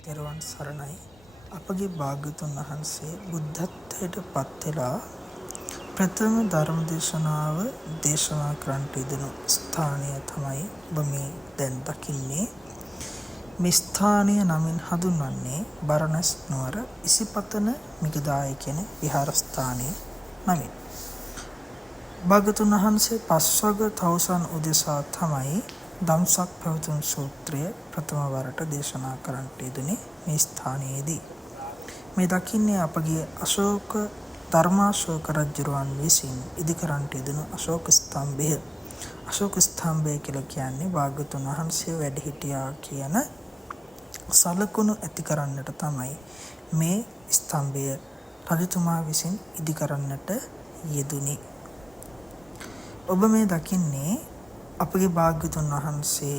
තෙරුවන් සරණයි. අපගේ භාග්‍යතුන් වහන්සේ බුද්ධත්වයට පත් වෙලා ප්‍රථම ධර්ම දේශනාව දේශනා කරන්නට යෙදුණු ස්ථානය තමයි ඔබ මේ දැන් දකින්නේ. මේ ස්ථානය නමින් හඳුන්වන්නේ බරණැස් නුවර ඉසිපතන මිගදාය කියන විහාරස්ථානයේ නමින්. භාග්‍යතුන් වහන්සේ පස්වග තවුසන් උදෙසා තමයි ධම්සක් පැවතුම් සූත්‍රය ප්‍රථම වරට දේශනා කරන්නට යෙදුනේ මේ ස්ථානයේදී. මේ දකින්නේ අපගේ අශෝක ධර්මාශෝක රජුරුවන් විසින් ඉදිකරන්නට යෙදුණු අශෝක ස්තම්භය. අශෝක ස්තම්භය කියලා කියන්නේ භාග්‍යතුන් වහන්සේ වැඩ හිටියා කියන සලකුණු ඇති කරන්නට තමයි මේ ස්තම්භය රජතුමා විසින් ඉදිකරන්නට යෙදුනේ. ඔබ මේ දකින්නේ අපගේ භාග්‍යතුන් වහන්සේ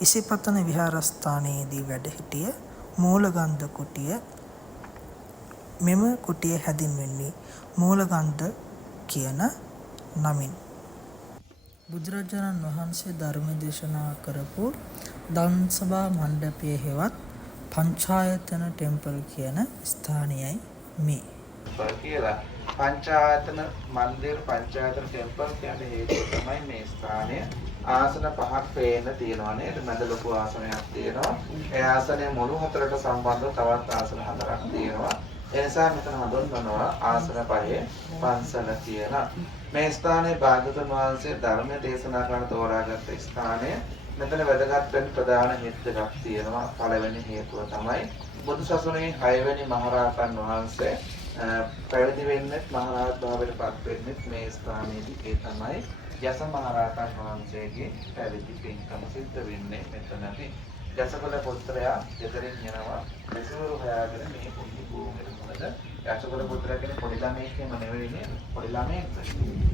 ඉසිපතන විහාරස්ථානයේදී වැඩ සිටිය මූලගන්ධ කුටිය. මෙම කුටිය හැඳින්වෙන්නේ මූලගන්ධ කියන නමින්. බුදුරජාණන් වහන්සේ ධර්ම දේශනා කරපු ධම්සභා මණ්ඩපයේ හෙවත් පංචායතන ටෙම්පල් කියන ස්ථානයයි මේ. කියලා පංචායතන මන්දිර පංචායතන ටෙම්පල් කියන්නේ හේතුව තමයි මේ ස්ථානය. ආසන පහක් පේන්න තියෙනවා නේද? මැද ලොකු ආසනයක් තියෙනවා. ඒ ආසනයේ මුළු හතරට සම්බන්ධව තවත් ආසන හතරක් තියෙනවා. ඒ නිසා මෙතන හඳුන්වනවා ආසන පහේ පන්සල කියලා. මේ ස්ථානයේ භාග්‍යවතුන් වහන්සේ ධර්ම දේශනා කරන තෝරාගත්ත ස්ථානය. මෙතන වැදගත් වෙන ප්‍රධාන හේතු දෙකක් තියෙනවා. පළවෙනි හේතුව තමයි බුදු සසුනේ 6 වෙනි මහරහතන් වහන්සේ පැවිදි වෙන්නේ මහරහත් භාවයට පත් වෙන්නේ මේ ස්ථානයේදී. ඒ තමයි යස මහරහතන් වහන්සේගේ පැවිදි පින්කම සිද්ධ වෙන්නේ මෙතනදී. යසකොල පුත්‍රයා දෙතරින් යනවා මෙසවරු හොයාගෙන මේ පුණ්‍ය භූමියට මොකද යසකොල පුත්‍රයා කියන්නේ පොඩි ළමයෙක් නෙමෙයි නේද? පොඩි ළමයෙක්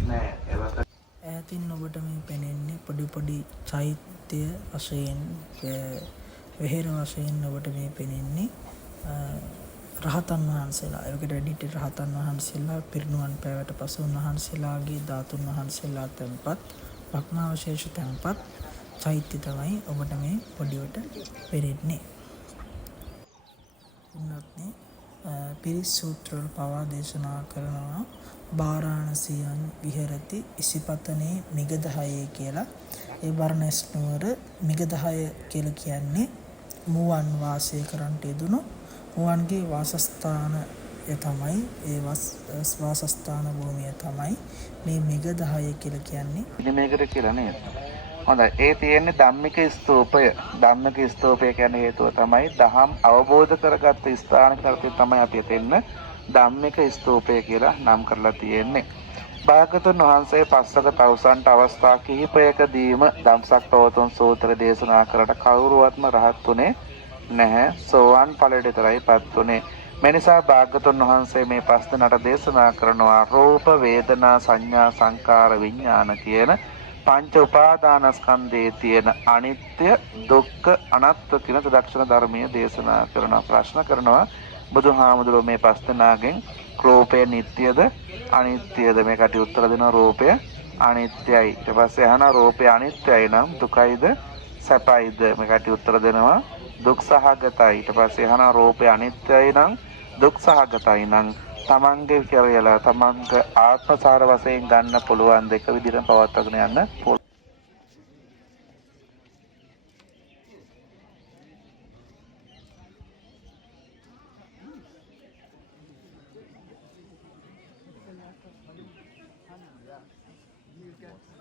නෑ. ඒවත් ඈතින් ඔබට මේ පෙනෙන්නේ පොඩි චෛත්‍ය වශයෙන් වෙහෙර වශයෙන් ඔබට මේ පෙනෙන්නේ රහතන් වහන්සේලා. ඒකට වැඩිට රහතන් වහන්සේලා පිරිනුවන් පෑවට පසු උන්වහන්සේලාගේ ධාතුන් වහන්සේලා තැන්පත් භග්නාවශේෂ තැන්පත් චෛත්‍ය තමයි ඔබට මේ පොඩිවට පෙනෙන්නේ. උන්නත්නේ පිරිස් සූත්‍රවල පවා දේශනා කරනවා බාරාණසියන් විහෙරති ඉසිපතනේ මිගදහයේ කියලා. ඒ බරණැස් නුවර මිගදහය කියලා කියන්නේ මුවන් වාසය කරන්නට යෙදුණු මුවන්ගේ වාසස්ථානය තමයි ඒ වාසස්ථාන භූමිය තමයි මේ මිගදහය කියලා කියන්නේ. මේකට කියලා නේද? හොඳයි. ඒ තියෙන්නේ ධම්මික ස්තූපය. ධම්මික ස්තූපය කියන හේතුව තමයි දහම් අවබෝධ කරගත්ත ස්ථාන කියලා තමයි අපි එතෙන්න ධම්මික ස්තූපය කියලා නම් කරලා තියෙන්නේ. භාගතුන් වහන්සේ පස්වක තවුසන්ට අවස්ථා කිහිපයකදීම ධම්සක් පවතුම් සූත්‍ර දේශනා කරලා කවුරුවත්ම රහත් උනේ නැහැ. සෝවාන් ඵලයට විතරයි පත් උනේ. මේ නිසා භාගතුන් වහන්සේ මේ පස් දිනකට දේශනා කරනවා රූප වේදනා සංඥා සංකාර විඥාන කියන පංච උපාදානස්කන්ධයේ තියෙන අනිත්‍ය දුක්ඛ අනාත්ම කියන ත්‍රිලක්ෂණ ධර්මයේ දේශනා කරන ප්‍රශ්න කරනවා බුදුහාමුදුරුවෝ මේ පස් දෙනාගෙන් රූපය නිට්ටයද අනිත්‍යද මේකට උත්තර දෙනවා රූපය අනිත්‍යයි. ඊට පස්සේ අහනවා රූපය අනිත්‍යයි නම් දුකයිද සැපයිද මේකට උත්තර දෙනවා දුක් සහගතයි. ඊට පස්සේ අහනවා රූපය අනිත්‍යයි නම් දුක් සහගතයි නම් තමන්ගේ කියලා තමන්ගේ ආත්මසාර වශයෙන් ගන්න පුළුවන් දෙක විදිහට පවත්වාගෙන යන්න පුළුවන්. You get